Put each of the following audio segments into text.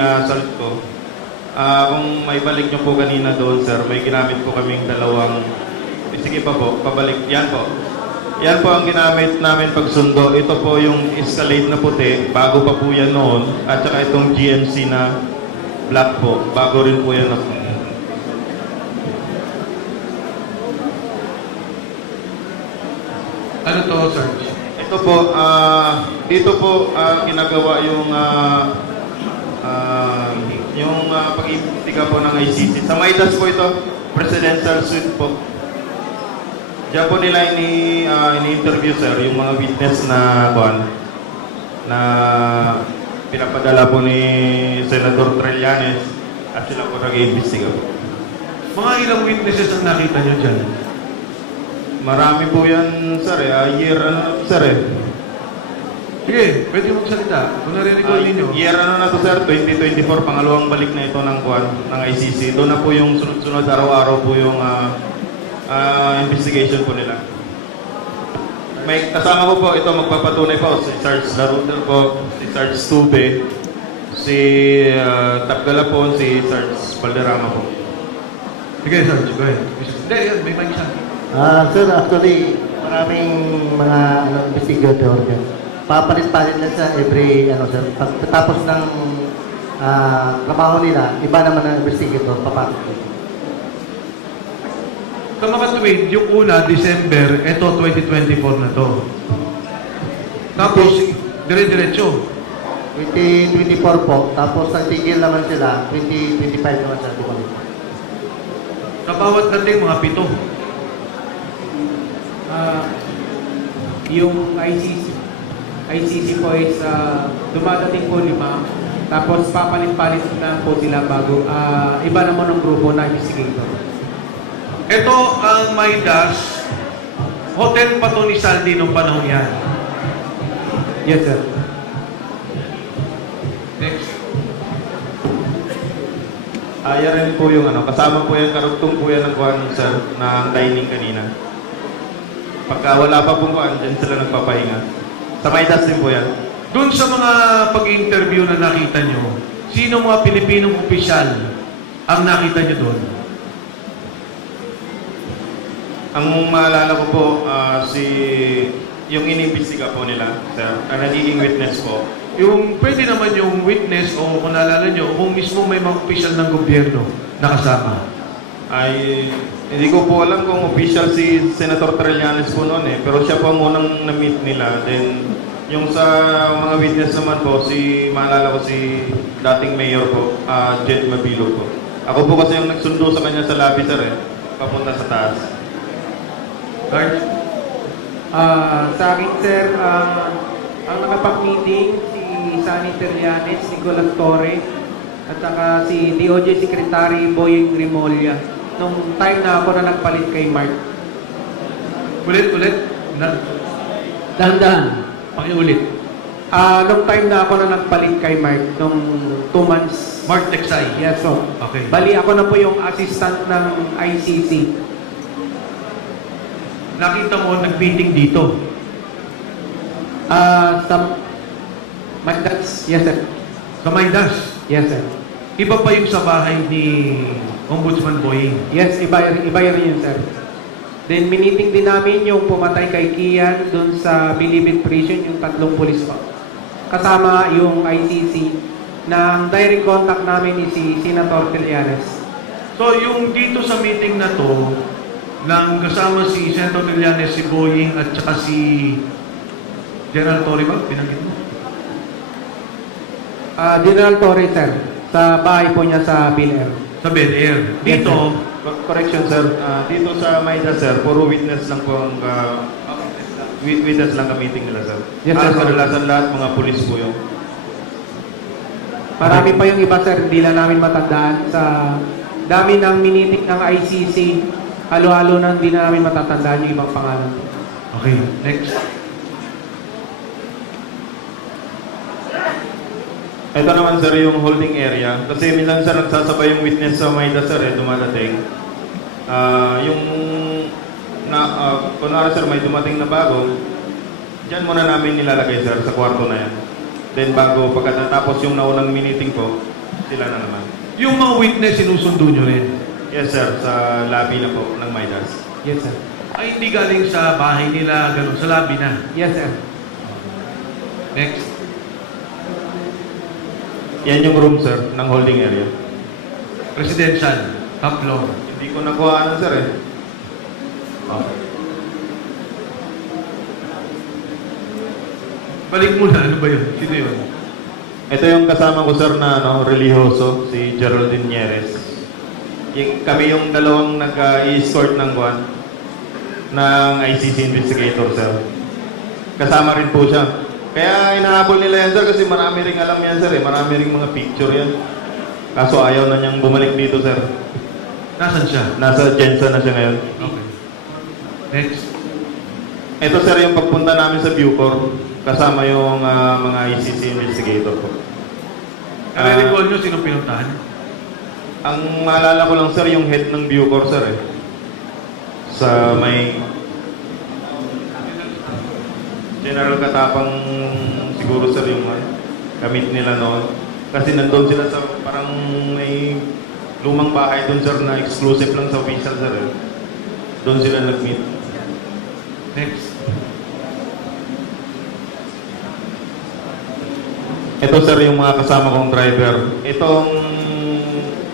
assault ko. Kung may balik nyo po kanina doon, sir, may ginamit po kaming dalawang... Sige pa po, pabalik. Yan po. Yan po ang ginamit namin pagsundo. Ito po yung Escalade na puti. Bago pa po yan noon. At saka itong GMC na black po. Bago rin po yan na po. Ano to, sir? Ito po, dito po ginagawa yung pag-imbestiga po ng ICC. Sa Maidas po ito, presidential suite po. Diyan po nila ini-interview, sir, yung mga witness na pinapadala po ni Senator Trillanes at sila po nag-iimbestiga po. Mga ilang witnesses ang nakita nyo dyan? Marami po yan, sir, sir. Sige, pwede magsalita. Kung nare-recall ninyo. Year na to, sir, 2024, pangalawang balik na ito ng ICC. Doon na po yung sunod-sunod araw-araw po yung investigation po nila. May kasama ko po, ito magpapatunay po, si Sarge Laruder po, si Sarge Stube, si Tapgalapon, si Sarge Valderrama po. Sige, sir, go ahead. Hindi, yan, may mic siya. Sir, actually, maraming mga investigator dyan. Papalit-palit na sa every, sir, pagkatapos ng trabaho nila, iba naman ang investigator, papasok. Sa mga tweet, yung una, December, ito 2024 na to. Tapos, dire-diretso. 2024 po, tapos nagtigil naman sila, 2025 naman sila, di ba? Sa bawat dating, mga 7. Yung ICC po is dumadating po 5, tapos papalit-palit na po sila bago iba naman ng grupo na investigator. Ito ang Maidas, hotel pa to ni Saldi nung panahon yan. Yes, sir. Next. Yan rin po yung kasama po yan, karugtong po yan ng sir, ng dining kanina. Pagka wala pa pong dyan sila nagpapahinga. Sa Maidas din po yan. Doon sa mga pag-interview na nakita nyo, sino mga Pilipinong opisyal ang nakita nyo doon? Ang maalala ko po, yung inimbestiga po nila, sir, ang nagiging witness po. Yung pwede naman yung witness o kung naalala nyo, kung mismo may mga opisyal ng gobyerno nakasama. Ay, hindi ko po alam kung official si Senator Trillanes po noon pero siya po ang unang na-meet nila. Then, yung sa mga witness naman po, maalala ko si dating mayor po, Jed Mabilo po. Ako po kasi yung nagsundo sa kanya sa lobby, sir, papunta sa taas. Right? Sa akin, sir, ang nakapag-meeting si Sunny Trillanes, Nicolas Torre, at saka si DOJ Secretary Boying Remolla nung time na ako na nagpalit kay Mark. Ulit. Dahan-dahan. Pakiulit. Nung time na ako na nagpalit kay Mark, nung 2 months. Mark Texay. Yes, so. Okay. Bali, ako na po yung assistant ng ICC. Nakita mo nag-meeting dito. Sa Maidas, yes, sir. Sa Maidas. Yes, sir. Iba pa yung sa bahay ni Ombudsman Boying. Yes, iba rin yun, sir. Then, miniting din namin yung pumatay kay Kian dun sa Bilibid Prison, yung 3 pulis pa. Kasama yung ICC na ang direct contact namin ni si Senator Trillanes. So, yung dito sa meeting na to, nang kasama si Senator Trillanes, si Boying, at saka si General Torre ba? Pinanggit mo? General Torre, sir, sa bahay po niya sa Bel Air. Sa Bel Air. Yes, Dito, Correction, sir. Dito sa Maidas, sir, puro witness lang po ang witness lang ang meeting nila, sir. Yes, sir. Kadalasan lahat mga pulis po yun. Marami pa yung iba, sir, hindi lang namin matandaan. Sa dami ng minitik ng ICC, halo-halo na hindi na namin matatandaan yung ibang pangalan. okay, next. Ito naman, sir, yung holding area. Kasi minsan, sir, nagsasabay yung witness sa Maidas, sir, dumadating. Kunwari, sir, may dumating na bago, dyan muna namin nilalagay, sir, sa kwarto na yan. Then, pagkatapos yung naunang meeting po, sila na naman. Yung mga witness, sinusundo nyo rin. Yes sir, sa lobby na po ng Midas. Yes, sir. Ay, hindi galing sa bahay nila, ganun, sa lobby na. Yes, sir. Next. Yan yung room sir, ng holding area. Presidential, top floor. Hindi ko nakuha sir eh. Okay. Balik muna, ano ba yun? Sino yun? Ito yung kasama ko sir na religyoso, si Geraldine Nieres. Kami yung dalawang nag-escort ng buwan ng ICC investigator sir. Kasama rin po siya. Kaya inahabol nila yan sir kasi marami ring alam yan sir eh. Marami ring mga picture yan. Kaso ayaw na niyang bumalik dito sir. Nasaan siya? Nasa Jensen na siya ngayon. Okay. Next. Ito sir yung pagpunta namin sa Bucor. Kasama yung mga ICC investigator po. Nare-recall nyo sinong pinuntahan? Ang maalala ko lang sir yung head ng Bucor sir eh. Sa may General Katapang siguro sir yung gamit nila noon. Kasi nandun sila sa parang may lumang bahay doon sir na exclusive lang sa official sir eh. Doon sila nag-meet. Next. Ito sir yung mga kasama kong driver. Itong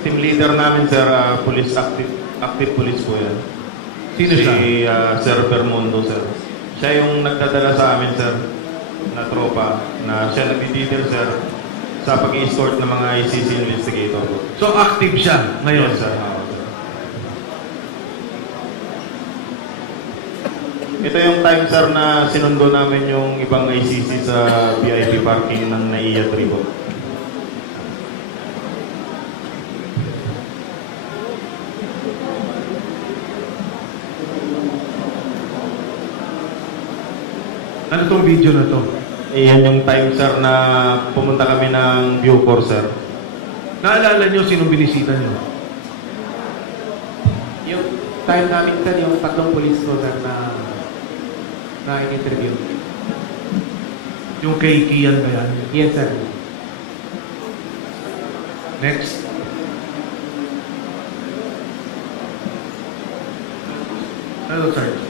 team leader namin sir, police active police po yan. Sino siya? Si Sir Bermundo sir. Siya yung nagdadala sa amin sir na tropa na siya nag-detail sir sa pag-i-escort ng mga ICC investigator po. So, active siya ngayon. Yes, sir. Ito yung time sir na sinundo namin yung ibang ICC sa VIP parking ng NAIA 3 po. Ano tong video na to? Iyan yung time sir na pumunta kami ng Bucor sir. Naalala nyo sinong binisita nyo? Yung time namin, sir, yung tatlong police ko, sir, na in-interview. Yung kay Kian ba yan? Yes, sir. Next. Hello, Sarge.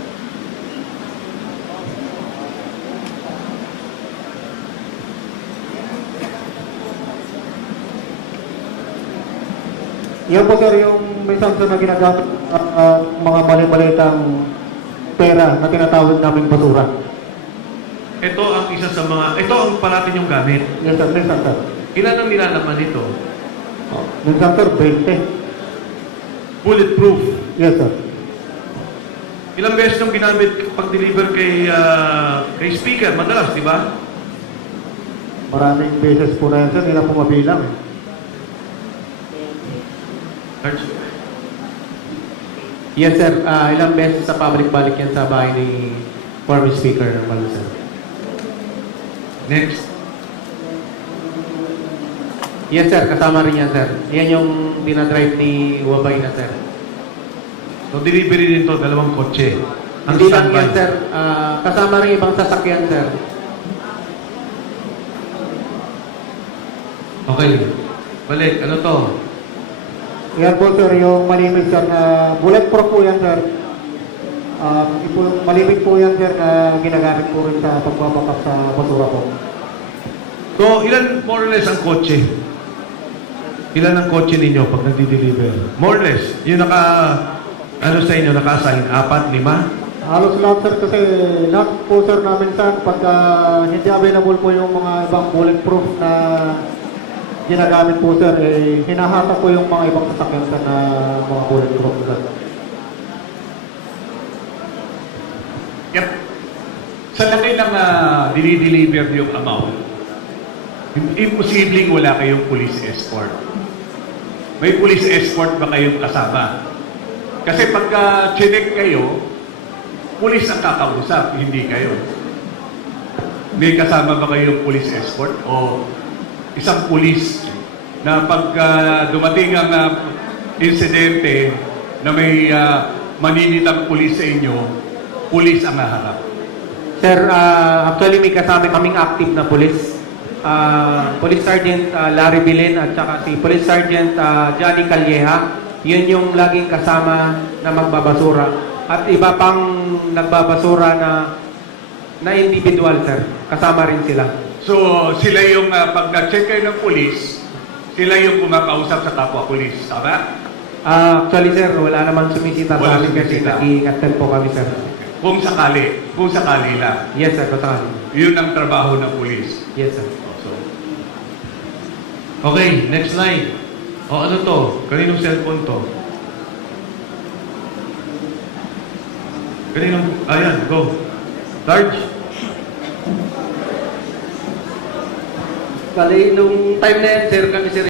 Yan po sir yung minsan sir na ginagamit mga mali-malitang pera na tinatawag namin basura. Ito ang isa sa mga... Ito ang parating yung gamit. Yes sir, minsan sir. Ilan ang nilalaman nito? Minsan sir, 20. Bulletproof. Yes sir. Ilang beses nung ginamit pag-deliver kay speaker? Madalas, di ba? Maraming beses po na yan sir, hindi na po mabilang. Sarge. Yes, sir. Ilang beses sa public balik yan sa bahay ni former speaker ng Malo, sir. Next. Yes, sir. Kasama rin yan, sir. Yan yung dinadrive ni Wabay na, sir. So, delivery din to, dalawang kotse. Ang Hindi lang standby. yan, sir. Kasama rin ibang sasakyan, sir. Okay. Balik. Ano to? Yan po sir, yung malimit sir na bulletproof po yan sir. Malimit po yan sir na ginagamit po rin sa pagbabakap sa basura po. So, ilan more or less ang kotse? Ilan ang kotse ninyo pag nagdi-deliver? More or less. Yung ano sa inyo, naka-assign? 4, 5? Halos lahat sir kasi lahat po sir namin sir pagka hindi available po yung mga ibang bulletproof na ginagamit po sir, hinahata po yung mga ibang sasakyan sir na mga bulletproof sir. Yep. Sa laki ng dinideliver yung amount, imposibleng wala kayong police escort. May police escort ba kayong kasama? Kasi pagka chinek kayo, police ang kakausap, hindi kayo. May kasama ba kayong police escort? O isang police na pagka dumating ang insidente na may maninitang police sa inyo, police ang haharap? Sir, actually may kasama kaming active na police. Police Sergeant Larry Bilin at saka si Police Sergeant Johnny Calleja. Yun yung laging kasama na magbabasura. At iba pang nagbabasura na individual, sir. Kasama rin sila. So, sila yung, pag nag-check kayo ng police, sila yung kumakausap sa kapwa police. Tama? Actually, sir, wala naman sumisita sa Walang amin kasi sumisita. nag-iingat din po kami, sir. Kung sakali lang. Yes, sir. Kasama. Yun ang trabaho ng police. Yes, sir. So, Okay, next slide. O ano to? Kaninong cellphone to? Kaninong... Ayan, go. Sarge? Bali, nung time na yan, sir, kami sir,